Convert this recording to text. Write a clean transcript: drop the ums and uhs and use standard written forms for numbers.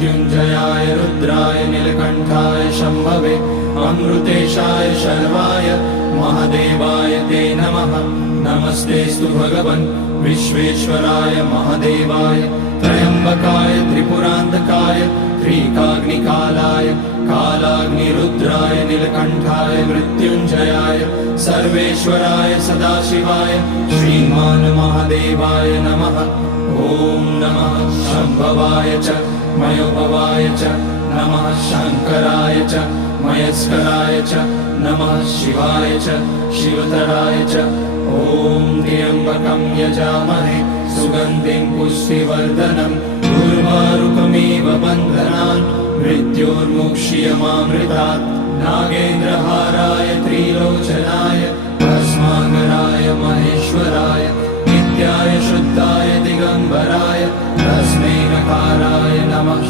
मृत्युञ्जयाय रुद्राय नीलकण्ठाय शम्भवे अमृतेशाय शर्वाय महादेवाय ते नमः। नमस्तेऽस्तु भगवन् विश्वेश्वराय महादेवाय त्र्यम्बकाय त्रिपुरान्तकाय त्रिकाग्निकालाय कालाग्निरुद्राय नीलकण्ठाय मृत्युञ्जयाय सर्वेश्वराय सदाशिवाय श्रीमान् महादेवाय नमः। ॐ नमः शम्भवाय च मयोभवाय च नमः शङ्कराय च मयस्कराय च नमः शिवाय च शिवतराय च। ॐ त्र्यम्बकं यजामहे सुगन्धिं पुष्टिवर्धनम् उर्वारुकमिव बन्धनान् मृत्योर्मुक्ष्यमामृतात्। नागेन्द्रहाराय त्रिलोचनाय भस्माकराय महेश्वराय नित्याय शुद्धाय दिगम्बराय तस्मै नकाराय नमः।